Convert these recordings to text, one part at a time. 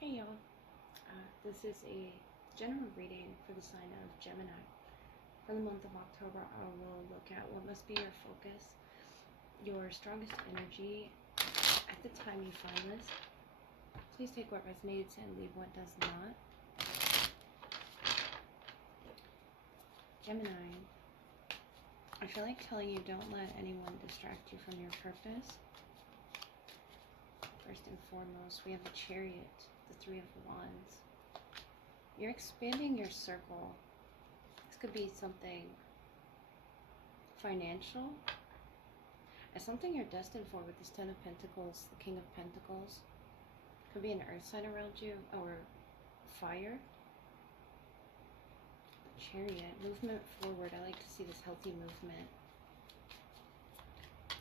Hey y'all, this is a general reading for the sign of Gemini. For the month of October, I will look at what must be your focus, your strongest energy at the time you find this. Please take what resonates and leave what does not. Gemini, I feel like telling you don't let anyone distract you from your purpose. First and foremost, we have the Chariot, the Three of Wands. You're expanding your circle. This could be something financial, and something you're destined for with this Ten of Pentacles, the King of Pentacles. Could be an earth sign around you, or fire. The Chariot, movement forward. I like to see this healthy movement,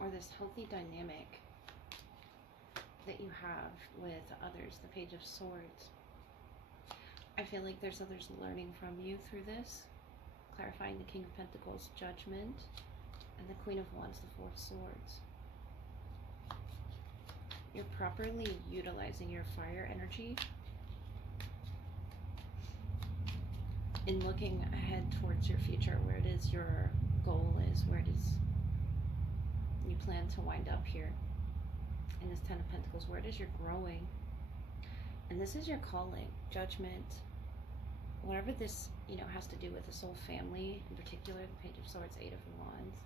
or this healthy dynamic that you have with others. The Page of Swords. I feel like there's others learning from you through this. Clarifying the King of Pentacles, Judgment, and the Queen of Wands, the Four of Swords. You're properly utilizing your fire energy in looking ahead towards your future, where it is your goal is, where it is you plan to wind up here. In this Ten of Pentacles, where it is you're growing. And this is your calling, Judgment, whatever this, has to do with the soul family, in particular, the Page of Swords, Eight of Wands,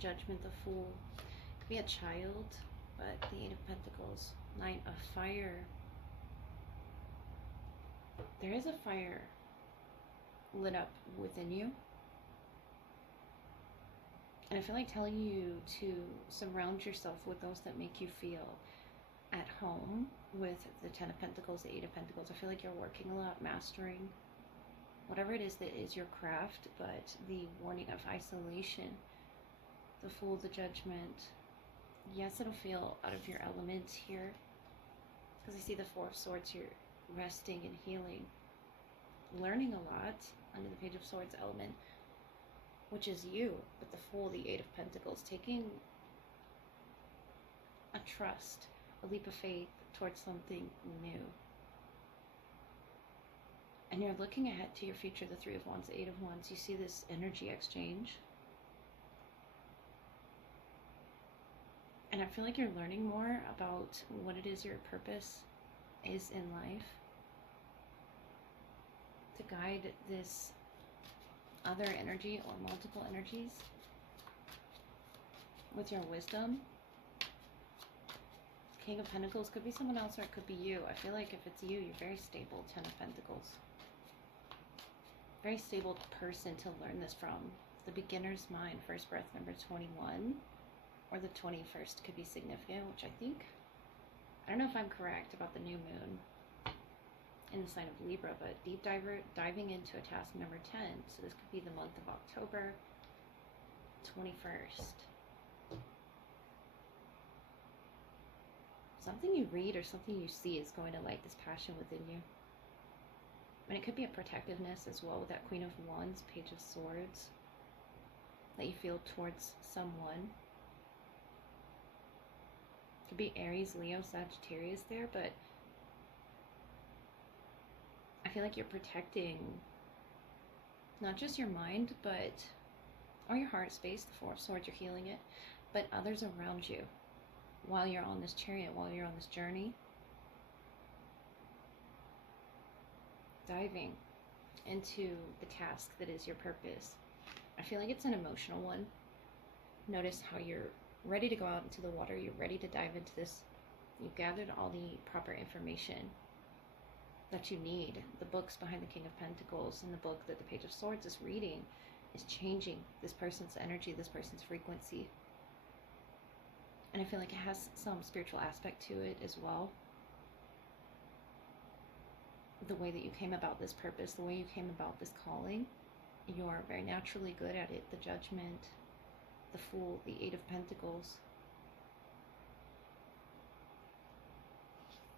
Judgment, the Fool. It could be a child, but the Eight of Pentacles, Knight of Fire. There is a fire lit up within you. And I feel like telling you to surround yourself with those that make you feel at home. With the Ten of Pentacles, the Eight of Pentacles, I feel like you're working a lot, mastering whatever it is that is your craft, but the warning of isolation, the Fool, the Judgment. Yes, it'll feel out of your element here, because I see the Four of Swords, you're resting and healing, learning a lot under the Page of Swords element, which is you. But the Fool, the Eight of Pentacles, taking a trust, a leap of faith towards something new. And you're looking ahead to your future, the Three of Wands, the Eight of Wands. You see this energy exchange. And I feel like you're learning more about what it is your purpose is in life, to guide this other energy or multiple energies with your wisdom. King of Pentacles could be someone else, or it could be you. I feel like if it's you, you're very stable. Ten of Pentacles, very stable person to learn this from. The beginner's mind, first breath number 21, or the 21st could be significant, which I don't know if I'm correct about the new moon in the sign of Libra, but diving into a task number 10. So this could be the month of October 21st. Something you read or something you see is going to light this passion within you. And it could be a protectiveness as well with that Queen of Wands, Page of Swords, that you feel towards someone. It could be Aries, Leo, Sagittarius there, but I feel like you're protecting not just your mind, but, or your heart space, the Four of Swords, you're healing it, but others around you while you're on this chariot, while you're on this journey. Diving into the task that is your purpose. I feel like it's an emotional one. Notice how you're ready to go out into the water. You're ready to dive into this. You've gathered all the proper information that you need. The books behind the King of Pentacles and the book that the Page of Swords is reading is changing this person's energy, this person's frequency. And I feel like it has some spiritual aspect to it as well. The way that you came about this purpose, the way you came about this calling, you're very naturally good at it. The Judgment, the Fool, the Eight of Pentacles.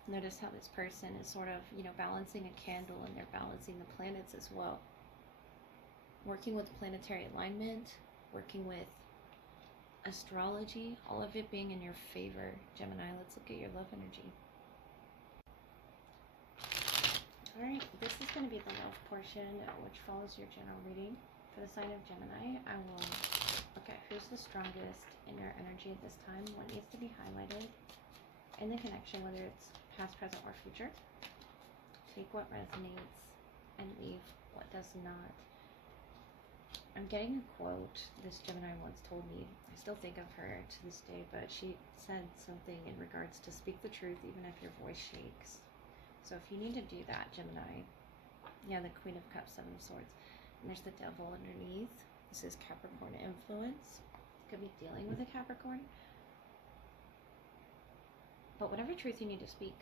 Notice how this person is sort of, balancing a candle, and they're balancing the planets as well. Working with planetary alignment, working with astrology, all of it being in your favor. Gemini, let's look at your love energy. going to be the love portion, which follows your general reading. For the sign of Gemini, I will... Okay, who's the strongest in your energy at this time? What needs to be highlighted in the connection, whether it's past, present, or future? Take what resonates and leave what does not. I'm getting a quote this Gemini once told me. I still think of her to this day, but she said something in regards to speak the truth even if your voice shakes. So if you need to do that, Gemini, yeah, the Queen of Cups, Seven of Swords, and there's the Devil underneath. This is Capricorn influence. Could be dealing with a Capricorn. But whatever truth you need to speak,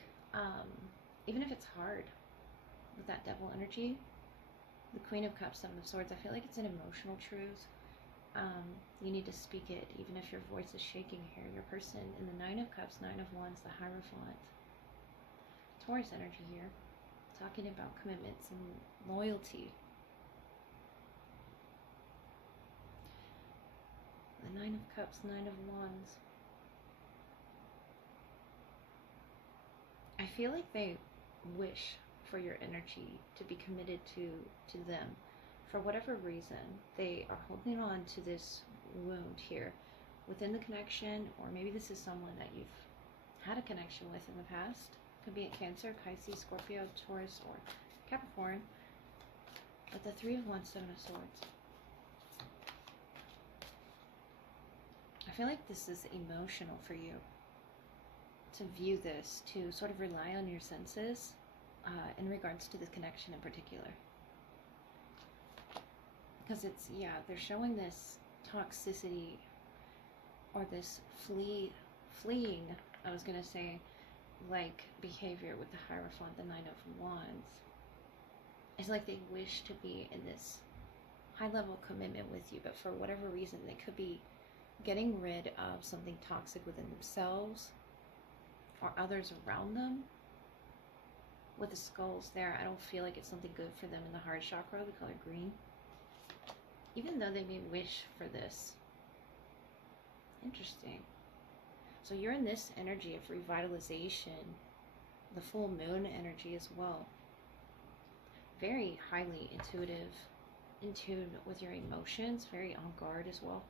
even if it's hard with that Devil energy, the Queen of Cups, Seven of Swords, I feel like it's an emotional truth. You need to speak it, even if your voice is shaking here. Your person in the Nine of Cups, Nine of Wands, the Hierophant. Taurus energy here. Talking about commitments and loyalty. The Nine of Cups, Nine of Wands. I feel like they wish for your energy to be committed to them. For whatever reason, they are holding on to this wound here within the connection, or maybe this is someone that you've had a connection with in the past. Could be a Cancer, Pisces, Scorpio, Taurus, or Capricorn. But the Three of Wands, Seven of Swords. I feel like this is emotional for you to view this, to sort of rely on your senses in regards to this connection in particular. Because it's, yeah, they're showing this toxicity or this fleeing, I was going to say, like behavior with the Hierophant, the Nine of Wands. It's like they wish to be in this high-level commitment with you, but for whatever reason, they could be getting rid of something toxic within themselves or others around them. With the skulls there, I don't feel like it's something good for them in the heart chakra, the color green. Even though they may wish for this. Interesting. So you're in this energy of revitalization, the full moon energy as well. Very highly intuitive, in tune with your emotions, very on guard as well.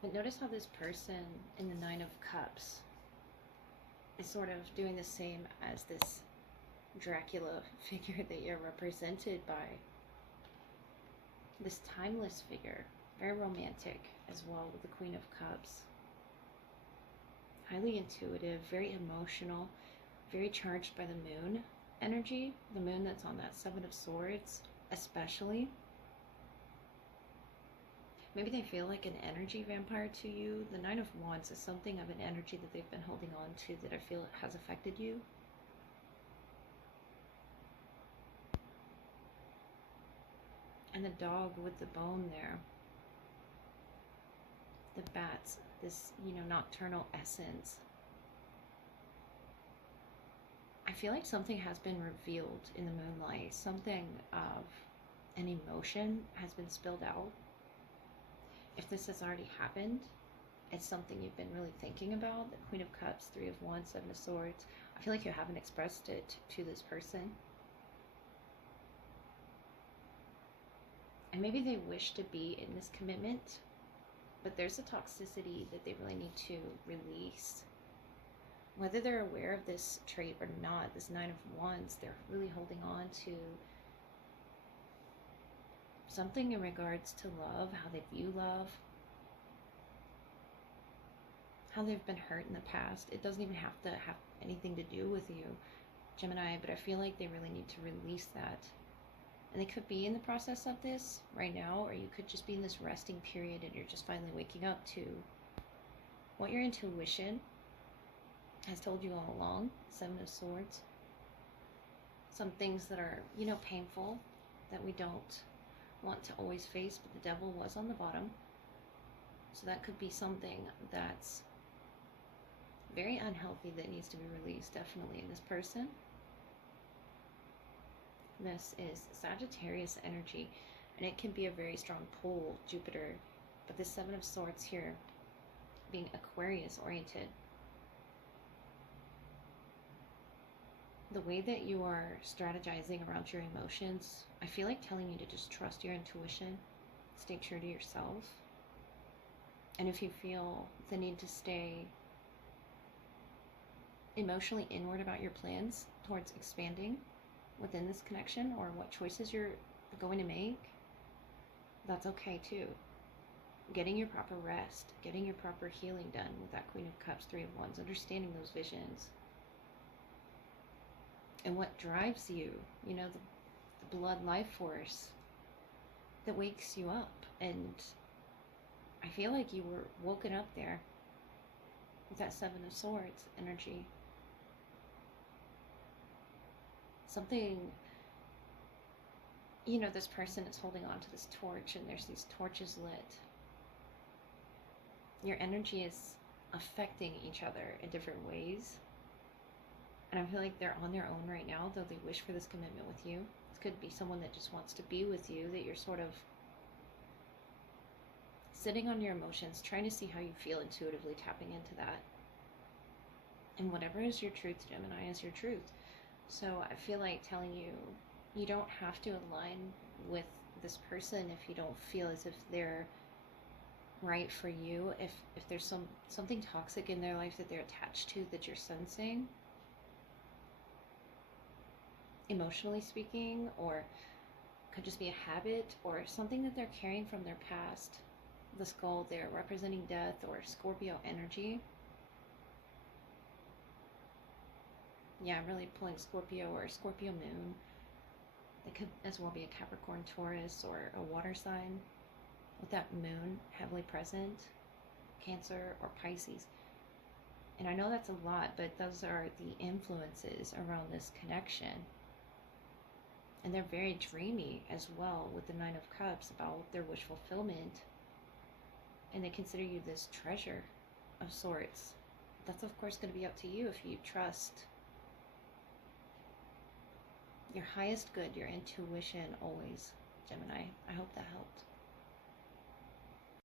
But notice how this person in the Nine of Cups is sort of doing the same as this Dracula figure that you're represented by. This timeless figure, very romantic as well with the Queen of Cups. Highly intuitive, very emotional, very charged by the moon energy. The moon that's on that Seven of Swords, especially. Maybe they feel like an energy vampire to you. The Nine of Wands is something of an energy that they've been holding on to that I feel has affected you. And the dog with the bone there. The bats, this, nocturnal essence. I feel like something has been revealed in the moonlight. Something of an emotion has been spilled out. If this has already happened, it's something you've been really thinking about. The Queen of Cups, Three of Wands, Seven of Swords. I feel like you haven't expressed it to this person. And maybe they wish to be in this commitment, but there's a toxicity that they really need to release. Whether they're aware of this trait or not, this Nine of Wands, they're really holding on to something in regards to love, how they view love, how they've been hurt in the past. It doesn't even have to have anything to do with you, Gemini, but I feel like they really need to release that. And they could be in the process of this right now, or you could just be in this resting period and you're just finally waking up to what your intuition has told you all along. Seven of Swords. Some things that are, painful that we don't want to always face, but the Devil was on the bottom. So that could be something that's very unhealthy that needs to be released, definitely, in this person. This is Sagittarius energy, and it can be a very strong pull, Jupiter, but this Seven of Swords here being Aquarius oriented. The way that you are strategizing around your emotions, I feel like telling you to just trust your intuition, stay true to yourself. And if you feel the need to stay emotionally inward about your plans towards expanding within this connection or what choices you're going to make, that's okay too. Getting your proper rest, getting your proper healing done with that Queen of Cups, Three of Wands, understanding those visions and what drives you, the blood life force that wakes you up. And I feel like you were woken up there with that Seven of Swords energy. Something, this person is holding on to this torch and there's these torches lit. Your energy is affecting each other in different ways. And I feel like they're on their own right now, though they wish for this commitment with you. This could be someone that just wants to be with you, that you're sort of sitting on your emotions, trying to see how you feel intuitively, tapping into that. And whatever is your truth, Gemini, is your truth. So I feel like telling you, you don't have to align with this person if you don't feel as if they're right for you. If there's something toxic in their life that they're attached to that you're sensing, emotionally speaking, or could just be a habit or something that they're carrying from their past. The skull there representing death or Scorpio energy. Yeah, I'm really pulling Scorpio or Scorpio moon. It could as well be a Capricorn, Taurus, or a water sign with that moon heavily present, Cancer or Pisces. And I know that's a lot, but those are the influences around this connection. And they're very dreamy as well with the Nine of Cups about their wish fulfillment. And they consider you this treasure of sorts. That's of course going to be up to you if you trust your highest good, your intuition always, Gemini. I hope that helped.